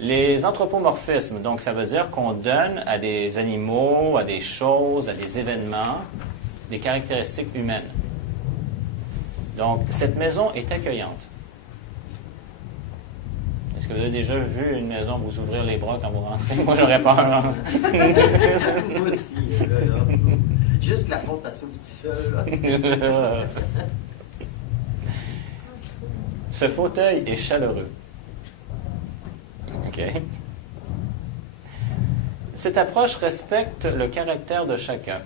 Les anthropomorphismes, donc ça veut dire qu'on donne à des animaux, à des choses, à des événements, des caractéristiques humaines. Donc, cette maison est accueillante. Est-ce que vous avez déjà vu une maison vous ouvrir les bras quand vous rentrez? Moi, j'aurais peur. Moi aussi, là. Juste que la porte, elle s'ouvre tout seul. Là. Ce fauteuil est chaleureux. OK. Cette approche respecte le caractère de chacun.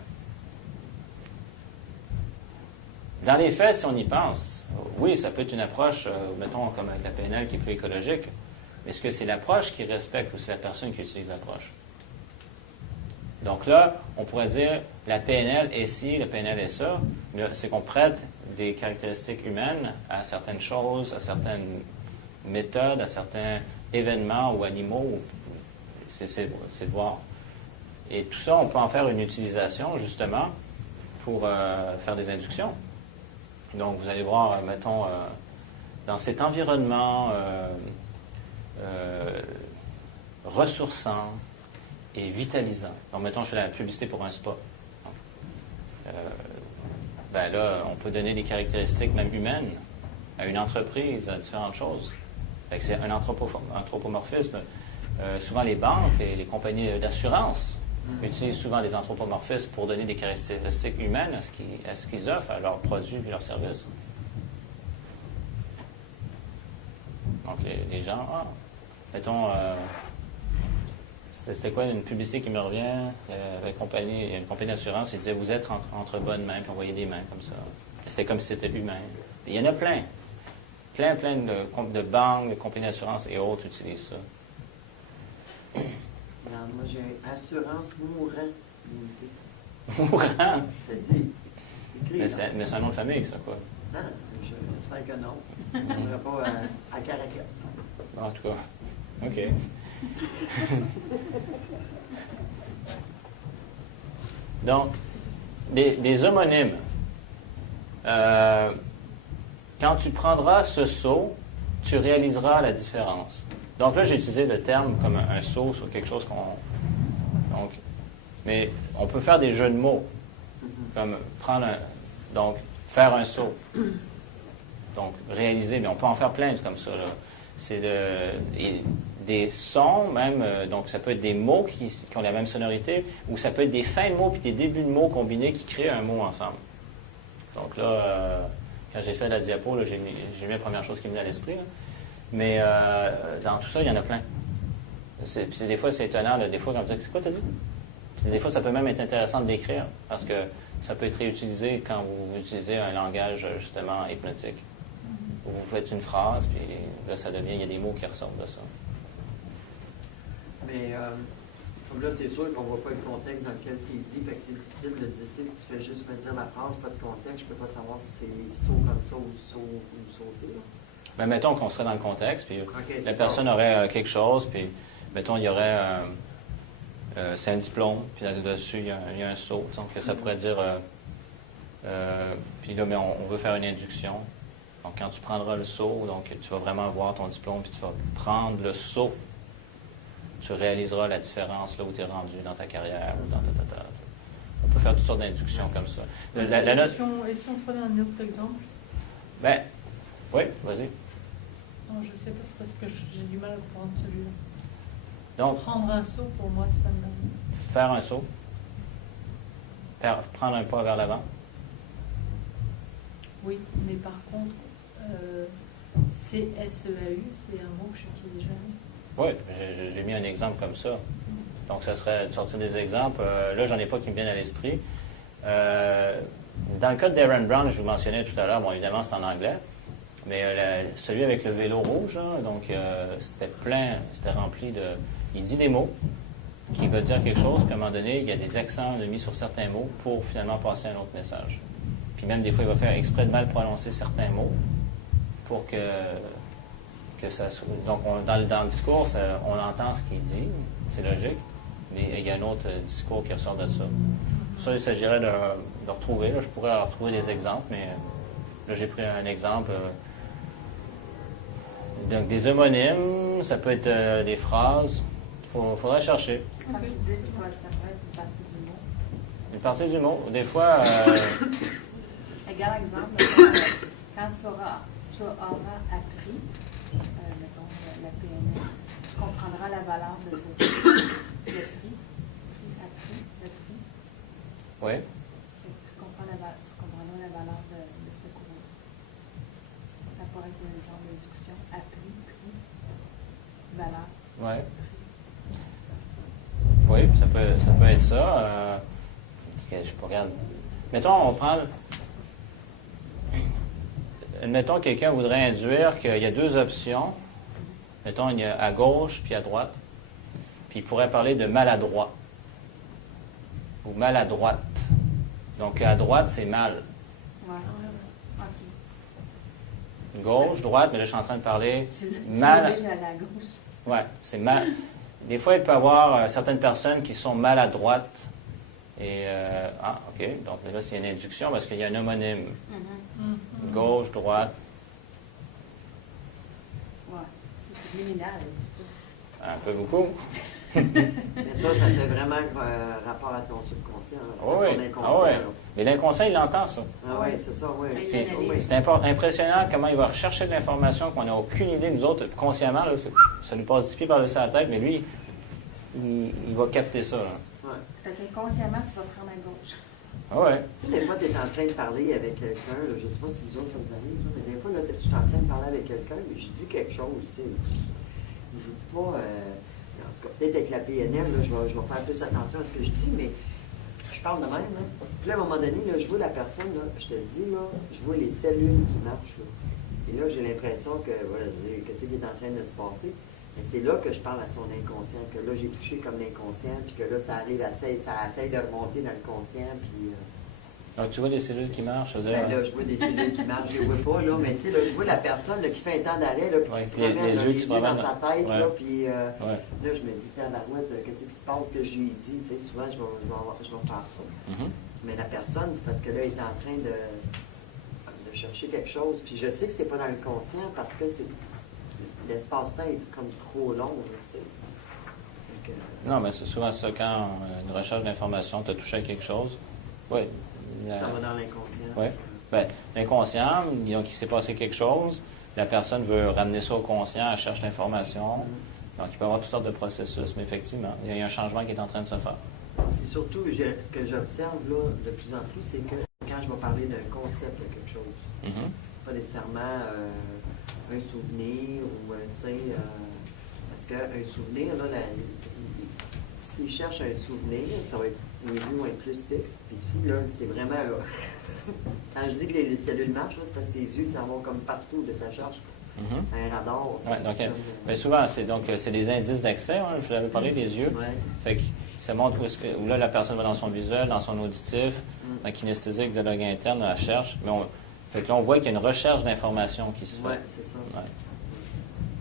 Dans les faits, si on y pense, oui, ça peut être une approche, mettons, comme avec la PNL qui est plus écologique, mais est-ce que c'est l'approche qui respecte ou c'est la personne qui utilise l'approche? Donc là, on pourrait dire la PNL est ci, la PNL est ça, mais c'est qu'on prête des caractéristiques humaines à certaines choses, à certaines méthodes, à certains événements ou animaux. C'est de voir. Et tout ça, on peut en faire une utilisation, justement, pour faire des inductions. Donc, vous allez voir, mettons, dans cet environnement ressourçant et vitalisant. Donc, mettons, je fais la publicité pour un spa. Ben là, on peut donner des caractéristiques même humaines à une entreprise, à différentes choses. Fait que c'est un anthropomorphisme. Souvent, les banques et les compagnies d'assurance utilisent souvent des anthropomorphismes pour donner des caractéristiques humaines à ce qu'ils offrent, à leurs produits et leurs services. Donc, les gens, mettons, c'était quoi une publicité qui me revient avec une compagnie d'assurance, ils disaient vous êtes entre bonnes mains, puis on voyait des mains comme ça. C'était comme si c'était humain. Et il y en a plein. Plein de banques, de compagnies d'assurance et autres utilisent ça. Regarde, moi, j'ai assurance mourant limitée. Mourant? C'est dit. Mais c'est un nom de famille, ça, quoi. Ah, j'espère que non. On n'ira pas à Caracal. En tout cas, OK. Donc, des homonymes. Quand tu prendras ce seau, tu réaliseras la différence. Donc là, j'ai utilisé le terme comme un seau sur quelque chose mais on peut faire des jeux de mots, comme donc, faire un seau. Donc, réaliser, mais on peut en faire plein comme ça, là. C'est des sons, même, donc ça peut être des mots qui ont la même sonorité, ou ça peut être des fins de mots puis des débuts de mots combinés qui créent un mot ensemble. Donc là, quand j'ai fait la diapo, là, j'ai mis la première chose qui me venait à l'esprit, là. Mais dans tout ça, il y en a plein. Puis des fois, c'est étonnant, là, des fois, quand on dit « c'est quoi t'as dit? » Puis des fois, ça peut même être intéressant de décrire, parce que ça peut être réutilisé quand vous utilisez un langage, justement, hypnotique. Vous faites une phrase, puis là, il y a des mots qui ressortent de ça. Mais comme là, c'est sûr qu'on ne voit pas le contexte dans lequel c'est dit, fait que c'est difficile de dire. Si tu fais juste me dire la phrase, pas de contexte, je ne peux pas savoir si c'est saut comme ça ou sauter. Ben, mettons qu'on serait dans le contexte, puis la personne aurait quelque chose, puis mettons, il y aurait c'est un diplôme, puis là-dessus, il y a un saut. Donc, ça pourrait dire puis là, mais on veut faire une induction. Donc, quand tu prendras le seau, donc tu vas vraiment voir ton diplôme, puis tu vas prendre le seau. Tu réaliseras la différence là où tu es rendu dans ta carrière ou dans ta. On peut faire toutes sortes d'inductions comme ça. La note... Et si on prenait un autre exemple? Ben, oui, vas-y. Non, je ne sais pas, c'est parce que j'ai du mal à comprendre celui-là. Donc, prendre un saut, pour moi, ça me... Faire un saut. Prendre un pas vers l'avant. Oui, mais par contre, CSEAU, c'est un mot que j'utilise jamais. Oui, j'ai mis un exemple comme ça. Donc, ça serait de sortir des exemples. Là, j'en ai pas qui me viennent à l'esprit. Dans le cas d'Aaron Brown, je vous mentionnais tout à l'heure, bon, évidemment, c'est en anglais, mais celui avec le vélo rouge, là, donc, c'était plein, c'était rempli de... Il dit des mots qui veulent dire quelque chose, puis à un moment donné, il y a des accents mis sur certains mots pour finalement passer un autre message. Puis même, des fois, il va faire exprès de mal prononcer certains mots pour que ça... Donc, dans le discours, on entend ce qu'il dit, c'est logique, mais il y a un autre discours qui ressort de ça. Ça, il s'agirait de retrouver. Là, je pourrais retrouver des exemples, mais là, j'ai pris un exemple. Donc, des homonymes, ça peut être des phrases. Faudrait chercher. Comme tu dis, ça peut être une partie du mot. Une partie du mot. Des fois... Égal exemple, quand tu auras appris, mettons, la PNL, tu comprendras la valeur de ce prix. Le prix. Oui. Tu comprendras la valeur de ce cours. Ça pourrait être une genre d'induction. Appris, prix, valeur. Oui. Oui, ça peut être ça. Je peux regarder. Mettons, on prend... Admettons, quelqu'un voudrait induire qu'il y a deux options. Mettons, il y a à gauche puis à droite. Puis il pourrait parler de maladroit. Ou maladroite. Donc, à droite, c'est mal. Ouais. OK. Gauche, droite, mais là, je suis en train de parler Tu mal. l'obliges à la gauche. Oui, c'est mal. Des fois, il peut y avoir certaines personnes qui sont maladroites. Et, OK. Donc, là, c'est une induction parce qu'il y a un homonyme. Gauche, droite. Oui. C'est subliminal un petit peu. Un peu beaucoup. Mais ça fait vraiment rapport à ton subconscient, à ton inconscient. oui. là. Mais l'inconscient, il l'entend, ça. Ah oui, c'est ça, oui. Mais Puis, il analyse. c'est impressionnant comment il va rechercher de l'information qu'on n'a aucune idée, nous autres, consciemment, là, ça nous passe 10 pieds par-dessus la tête, mais lui, il va capter ça. Là. Ouais. Fait qu'inconsciemment, tu vas prendre à gauche. Ah ouais. Tu sais, des fois, tu es en train de parler avec quelqu'un, là, je ne sais pas si vous autres, ça vous arrive, là, mais des fois, là, tu es en train de parler avec quelqu'un, mais je dis quelque chose, tu sais. Je ne joue pas, en tout cas, peut-être avec la PNL, là, je vais faire plus attention à ce que je dis, mais je parle de même. Là. Puis là, à un moment donné, là, je vois la personne, là, je te dis, là, je vois les cellules qui marchent. Là. Et là, j'ai l'impression que, voilà, qu'est-ce qui est en train de se passer. Mais c'est là que je parle à son inconscient, que là, j'ai touché comme l'inconscient, puis que là, ça arrive, ça essaie de remonter dans le conscient, puis... Donc, tu vois des cellules qui marchent, c'est-à-dire... Ben là, je vois des cellules qui marchent, je les vois pas, là, mais tu sais, là, je vois la personne là, qui fait un temps d'arrêt, là, puis Ouais, qui se les promène, yeux là, qui les se yeux dans promènent, sa tête, ouais. là, puis Ouais. là, je me dis, tabarouette, qu'est-ce qui se passe que j'ai dit, tu sais, souvent, je vais faire ça. Mhm. Mais la personne, c'est parce que là, elle est en train de chercher quelque chose, puis je sais que c'est pas dans le conscient, parce que c'est l'espace-temps est comme trop long, là, tu sais. Donc, Non, mais c'est souvent ça, quand une recherche d'information, tu as touché à quelque chose. Oui. ça va dans l'inconscient. Oui. Ben, l'inconscient, donc il s'est passé quelque chose, la personne veut ramener ça au conscient, elle cherche l'information. Donc, il peut y avoir toutes sortes de processus, mais effectivement, il y a un changement qui est en train de se faire. C'est surtout, ce que j'observe là, de plus en plus, c'est que quand je vais parler d'un concept de quelque chose, Mhm. pas nécessairement un souvenir ou, tu sais, parce qu'un souvenir, là, s'il cherche un souvenir, ça va être, les yeux vont être plus fixes. Puis si, là, c'est vraiment, quand je dis que les cellules marchent, là, c'est parce que les yeux, ça va comme partout de sa charge. Mhm. Un radar. Ouais, donc, mais souvent, c'est des indices d'accès. Hein, je vous avais parlé des yeux. Ouais. Fait que ça montre où là, la personne va dans son visuel, dans son auditif, dans kinesthésique, dialogue interne, elle cherche. Mais fait que là, on voit qu'il y a une recherche d'information qui se fait. Oui, c'est ça. Ouais.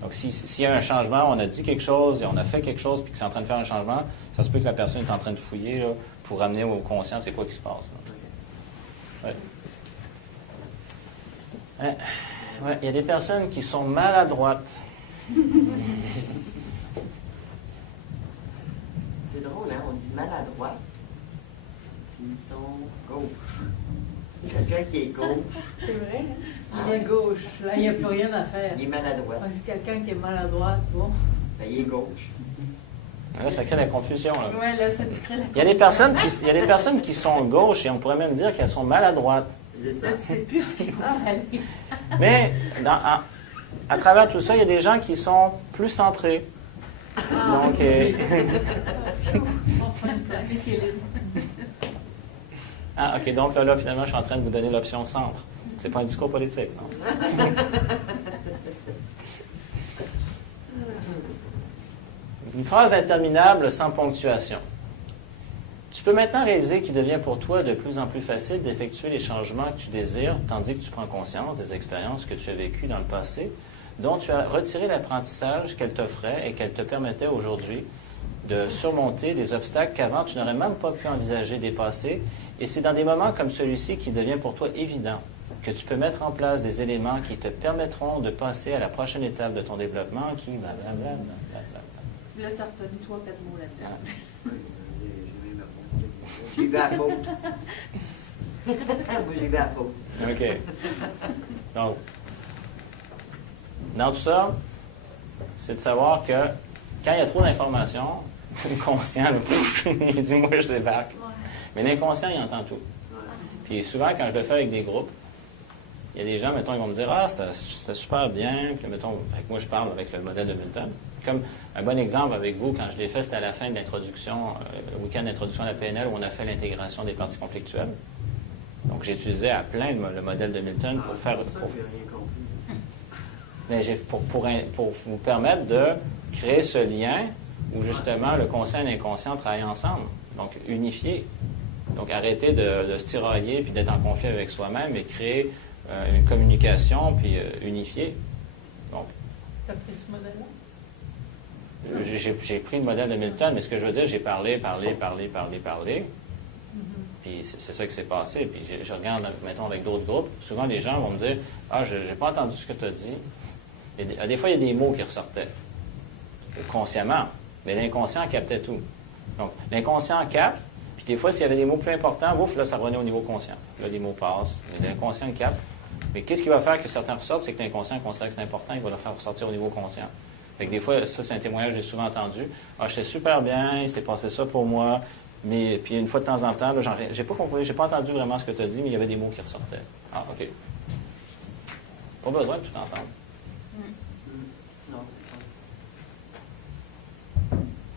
Donc, s'il y a un changement, on a dit quelque chose et on a fait quelque chose, puis que c'est en train de faire un changement, ça se peut que la personne est en train de fouiller là, pour ramener au conscient c'est quoi qui se passe. Là. Ouais. Ouais, il y a des personnes qui sont maladroites. C'est drôle, hein? On dit maladroit. Puis ils sont gauche. Quelqu'un qui est gauche, C'est vrai, hein? Il est gauche. Là, il n'y a plus rien à faire. il est maladroit. Parce que quelqu'un qui est maladroit, bon. Ben, il est gauche. Là, ça crée de la confusion. Là. Oui, là, ça te crée la Il y a des personnes qui sont gauches et on pourrait même dire qu'elles sont maladroites. C'est ça. Là, tu sais plus ce qui va aller. Mais à travers tout ça, il y a des gens qui sont plus centrés. Donc, Enfin, une place. OK. Donc là, finalement, je suis en train de vous donner l'option centre. C'est pas un discours politique, non? Une phrase interminable sans ponctuation. Tu peux maintenant réaliser qu'il devient pour toi de plus en plus facile d'effectuer les changements que tu désires, tandis que tu prends conscience des expériences que tu as vécues dans le passé, dont tu as retiré l'apprentissage qu'elles t'offraient et qu'elles te permettaient aujourd'hui de surmonter des obstacles qu'avant tu n'aurais même pas pu envisager dépasser. Et c'est dans des moments comme celui-ci qu'il devient pour toi évident que tu peux mettre en place des éléments qui te permettront de passer à la prochaine étape de ton développement qui blablabla. Là, tu as retenu 3-4 mots là-dedans. J'ai vu à la faute. Moi, j'ai vu à la faute. OK. Donc, dans tout ça, c'est de savoir que quand il y a trop d'informations, le conscient, là, il dit « moi, je débarque ». Mais l'inconscient, il entend tout. Puis souvent, quand je le fais avec des groupes, il y a des gens, mettons, ils vont me dire « Ah, c'était super bien ». Puis mettons, avec moi, je parle avec le modèle de Milton. Comme un bon exemple avec vous, quand je l'ai fait, c'était à la fin de l'introduction, le week-end d'introduction à la PNL, où on a fait l'intégration des parties conflictuelles. Donc, j'ai utilisé à plein le modèle de Milton pour faire... Pour vous permettre de créer ce lien où, justement, le conscient et l'inconscient travaillent ensemble. Donc, unifier. Donc, arrêter de se tirailler puis d'être en conflit avec soi-même et créer une communication puis unifier. Donc, tu as pris ce modèle-là? J'ai pris le modèle de Milton, mais ce que je veux dire, j'ai parlé. Puis c'est ça qui s'est passé. Puis je regarde, mettons, avec d'autres groupes. Souvent, les gens vont me dire « Ah, je n'ai pas entendu ce que tu as dit. » Des fois, il y a des mots qui ressortaient consciemment, mais l'inconscient captait tout. Donc, l'inconscient capte, puis des fois, s'il y avait des mots plus importants, ouf, là, ça revenait au niveau conscient. Là, les mots passent, l'inconscient capte. Mais qu'est-ce qui va faire que certains ressortent? C'est que l'inconscient considère que c'est important, il va le faire ressortir au niveau conscient. Fait que des fois, ça, c'est un témoignage que j'ai souvent entendu. Ah, j'étais super bien, il s'est passé ça pour moi. Mais puis une fois de temps en temps, là, j'ai pas compris, j'ai pas entendu vraiment ce que tu as dit, mais il y avait des mots qui ressortaient. Ah, OK. Pas besoin de tout entendre. Non, c'est ça.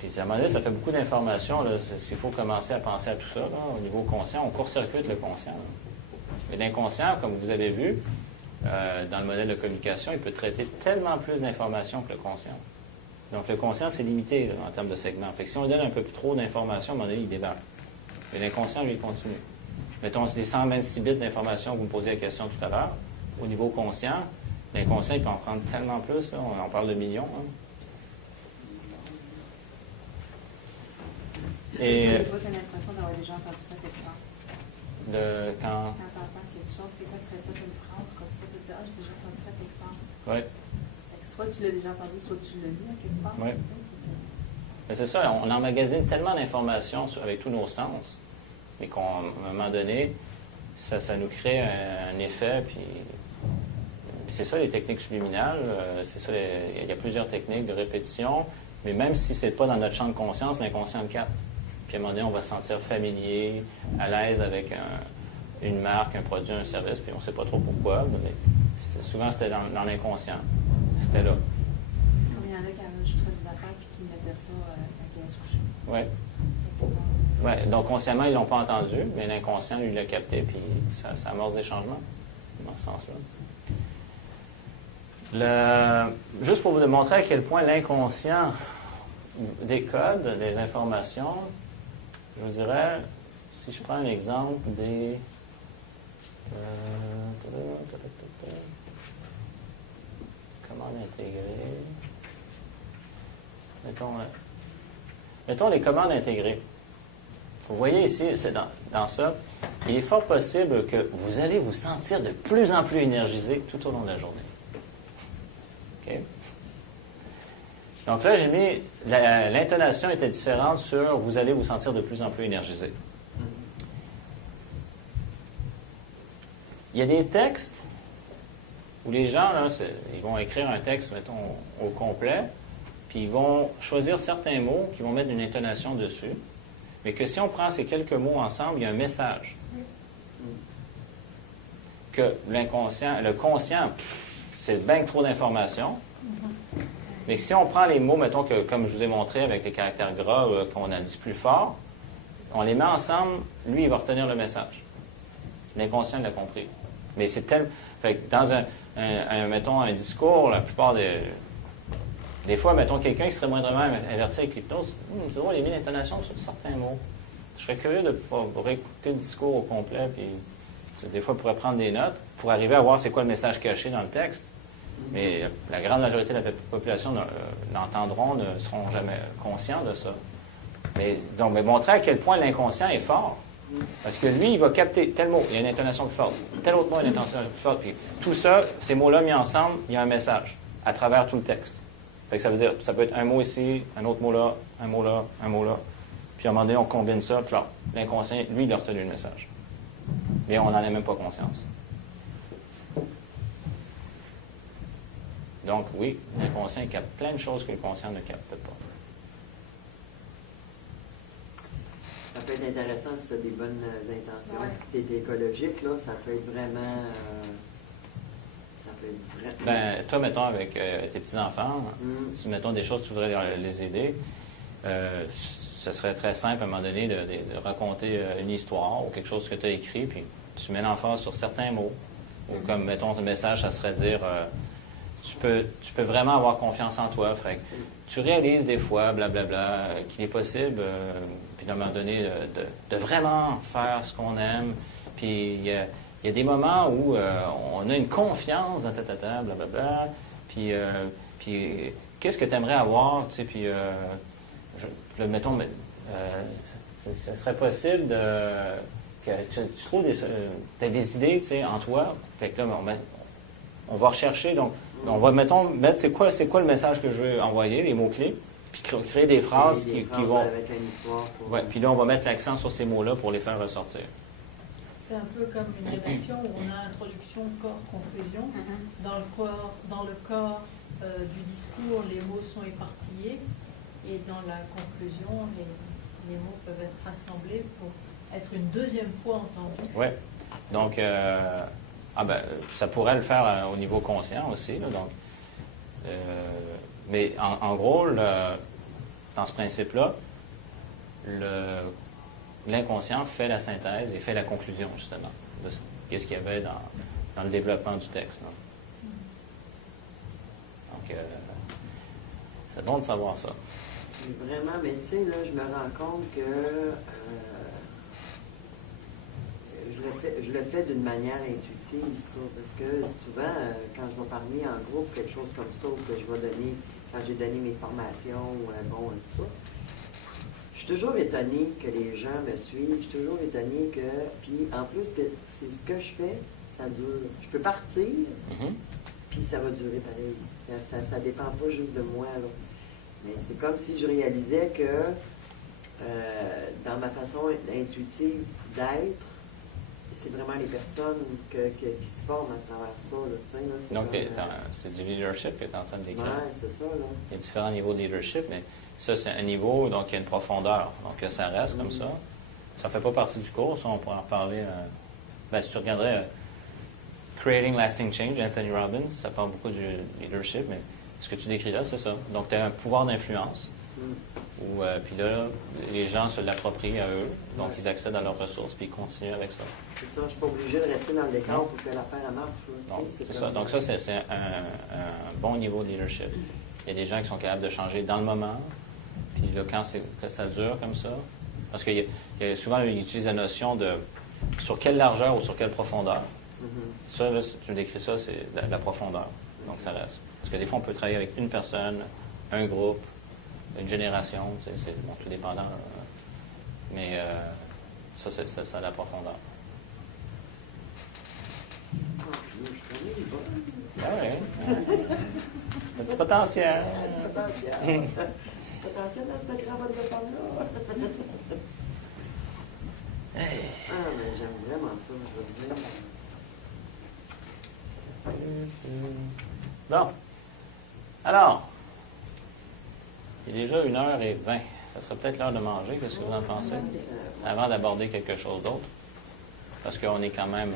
Puis à un moment donné, ça fait beaucoup d'informations. S'il faut commencer à penser à tout ça, là, au niveau conscient, on court-circuite le conscient. Là. Mais l'inconscient, comme vous avez vu, dans le modèle de communication, il peut traiter tellement plus d'informations que le conscient. Donc, le conscient, c'est limité là, en termes de segments. Fait que si on lui donne un peu plus trop d'informations, à un moment donné, il débarque. Mais l'inconscient, lui, il continue. Mettons, les 126 bits d'informations que vous me posiez la question tout à l'heure, au niveau conscient, l'inconscient, il peut en prendre tellement plus. Là, on parle de millions. Hein. Et toi, tu as l'impression d'avoir déjà entendu ça quelque part. Quand tu entends quelque chose, quelqu'un te répète une phrase comme ça, tu te dis « Ah, j'ai déjà entendu ça quelque part. » Oui. Soit tu l'as déjà entendu, soit tu l'as lu à quelque part. Oui. Mais c'est ça, on emmagasine tellement d'informations avec tous nos sens, mais qu'à un moment donné, ça nous crée un effet, puis c'est ça les techniques subliminales, c'est ça, il y a plusieurs techniques de répétition, mais même si c'est pas dans notre champ de conscience, l'inconscient le capte. Puis à un moment donné, on va se sentir familier, à l'aise avec une marque, un produit, un service, puis on ne sait pas trop pourquoi, mais souvent c'était dans l'inconscient. C'était là. Comme il y en a qui enregistraient des affaires puis qui mettaient ça quand ils allaient se coucher. Oui. Ouais, donc consciemment, ils ne l'ont pas entendu, mais l'inconscient, lui, l'a capté, puis ça amorce des changements dans ce sens-là. Juste pour vous démontrer à quel point l'inconscient décode des informations, je vous dirais, si je prends l'exemple des... commandes intégrées. Mettons les commandes intégrées. Vous voyez ici, c'est dans ça, il est fort possible que vous allez vous sentir de plus en plus énergisé tout au long de la journée. OK? Donc là, j'ai mis, l'intonation était différente sur vous allez vous sentir de plus en plus énergisé. Il y a des textes où les gens, là, ils vont écrire un texte, mettons, au complet, puis ils vont choisir certains mots qui vont mettre une intonation dessus, mais que si on prend ces quelques mots ensemble, il y a un message. Que l'inconscient, le conscient, c'est bien trop d'informations. Mais si on prend les mots, mettons, que, comme je vous ai montré avec les caractères gras, qu'on a dit plus fort, on les met ensemble, lui, il va retenir le message. L'inconscient l'a compris. Mais c'est tel... Fait que dans mettons, un discours, la plupart des fois, mettons, quelqu'un qui serait moindrement averti avec l'hypnose, c'est drôle, il a mis l'intonation sur certains mots. Je serais curieux de pouvoir réécouter le discours au complet, puis des fois, je pourrais prendre des notes pour arriver à voir c'est quoi le message caché dans le texte. Mais la grande majorité de la population l'entendront, ne seront jamais conscients de ça. Mais montrer à quel point l'inconscient est fort. Parce que lui, il va capter tel mot, il y a une intonation plus forte, tel autre mot, il y a une intonation plus forte. Puis tout ça, ces mots-là mis ensemble, il y a un message à travers tout le texte. Fait que ça veut dire, ça peut être un mot ici, un autre mot là, un mot là, un mot là. Puis à un moment donné, on combine ça, puis là, l'inconscient, lui, il a retenu le message. Mais on n'en a même pas conscience. Donc oui, l'inconscient capte plein de choses que le conscient ne capte pas. Ça peut être intéressant si tu as des bonnes intentions. Ouais. Tu es écologique, là, ça peut être vraiment... ça peut être vraiment... Ben, toi, mettons, avec tes petits-enfants, si, mettons, des choses, tu voudrais les aider, ce serait très simple, à un moment donné, de raconter une histoire ou quelque chose que tu as écrit, puis tu mets l'emphase sur certains mots. Ou comme, mettons, ton message, ça serait dire... tu peux vraiment avoir confiance en toi. Fait que tu réalises des fois, blablabla, qu'il est possible, puis à un moment donné, de vraiment faire ce qu'on aime. Puis il y a des moments où on a une confiance dans ta, blablabla. Puis qu'est-ce que tu aimerais avoir, tu sais, puis mettons, ça serait possible que tu trouves t'as des idées, tu sais, en toi. Fait que là, on va rechercher, donc, on va, mettons, mettre c'est quoi le message que je veux envoyer, les mots-clés, puis créer des phrases qui vont... avec une histoire. Ouais, puis là, on va mettre l'accent sur ces mots-là pour les faire ressortir. C'est un peu comme une rédaction où on a introduction, corps, conclusion. Dans le corps du discours, les mots sont éparpillés, et dans la conclusion, les mots peuvent être rassemblés pour être une deuxième fois entendus. Oui. Donc, ça pourrait le faire au niveau conscient aussi. Là, donc, mais en gros, dans ce principe-là, l'inconscient fait la synthèse et fait la conclusion, justement, de ce qu'il y avait dans le développement du texte. Là. Donc, c'est bon de savoir ça. C'est vraiment, mais tu sais, là, je me rends compte que je le fais d'une manière intuitive, ça, parce que souvent, quand je vais parler en groupe, quelque chose comme ça, ou que je vais donner, quand j'ai donné mes formations, tout ça, je suis toujours étonnée que les gens me suivent, je suis toujours étonnée que, puis en plus, que c'est ce que je fais, ça dure. Je peux partir, puis ça va durer pareil. Ça dépend pas juste de moi, là. Mais c'est comme si je réalisais que dans ma façon intuitive d'être, c'est vraiment les personnes qui se forment à travers ça. Là, donc, c'est du leadership que tu es en train de décrire. Oui, c'est ça. Là. Il y a différents niveaux de leadership, mais ça, c'est un niveau, donc il y a une profondeur. Donc, ça reste comme ça. Ça ne fait pas partie du cours, ça, on pourra en reparler. Si tu regarderais Creating Lasting Change, Anthony Robbins, ça parle beaucoup du leadership, mais ce que tu décris là, c'est ça. Donc, tu as un pouvoir d'influence. Puis là, les gens se l'approprient à eux, donc ils accèdent à leurs ressources, puis ils continuent avec ça. C'est ça, je ne suis pas obligé de rester dans le décor pour que l'affaire marche. C'est ça. Donc ça, c'est un bon niveau de leadership. Il y a des gens qui sont capables de changer dans le moment, puis là, quand ça dure comme ça, parce que souvent, ils utilisent la notion de sur quelle largeur ou sur quelle profondeur. Ça, là, si tu me décris ça, c'est la profondeur. Donc ça reste. Parce que des fois, on peut travailler avec une personne, un groupe, une génération, c'est tout dépendant. Mais ça a la profondeur. Ah oui. Un petit potentiel. Potentiel dans cette cravate de femme-là. Mais j'aime vraiment ça, je veux dire. Bon. Alors, il est déjà 1h20. Ça serait peut-être l'heure de manger. Qu'est-ce que vous en pensez? Avant d'aborder quelque chose d'autre. Parce qu'on est quand même...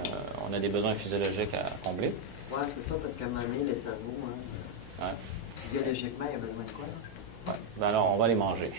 on a des besoins physiologiques à combler. Oui, c'est ça, parce qu'à un moment donné, le cerveau, physiologiquement, il a besoin de quoi? Oui. Ben alors, on va aller manger.